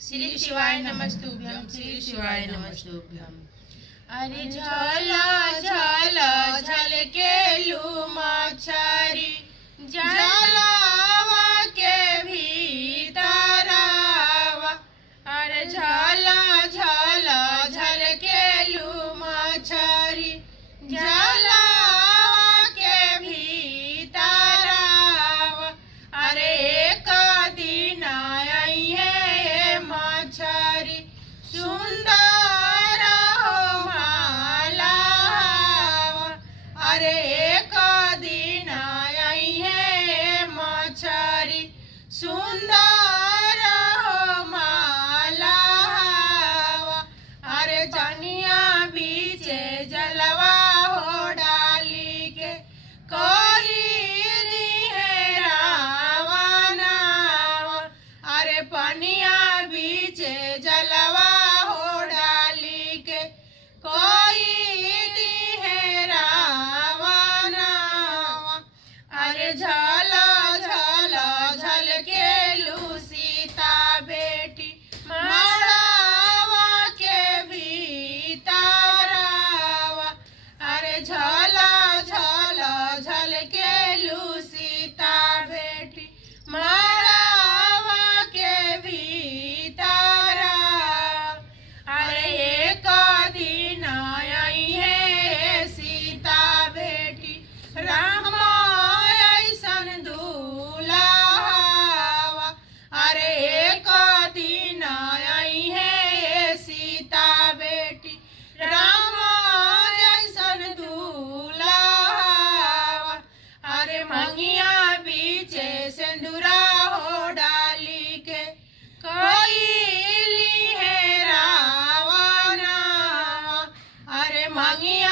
श्री शिवाय नमस्तुभ्यं, श्री शिवाय नमस्तुभ्यं। अरे झला झला झलकेलू मछरी जलावा के भीतरवा। अरे झला झला झलकेलू मछरी जलावा के भीतरवा। अरे एक दिन आइए मछरी सुंदर हो मालावा। अरे एक दिन आइए मछरी सुंदर हो मालावा। अरे जनिया बीचे जलवा हो डाली के कोई रावणावा। अरे पनिया बीचे जलवा हो डाली के कोई रावणावा। अरे झला झला झलकेलू सीता बेटी मड़ावा के भीतरवा। अरे झला झला झलकेलू सीता बेटी मड़ावा के भीतरवा। अरे एक दिन आइए सीता बेटी राम ऐसन दुल्हावा। अरे एक दिन आइए सीता बेटी राम ऐसन दुल्हावा। अरे मंगिया बीचे सिंदूरा हो डाली के कोई रावणावा। अरे मंगिया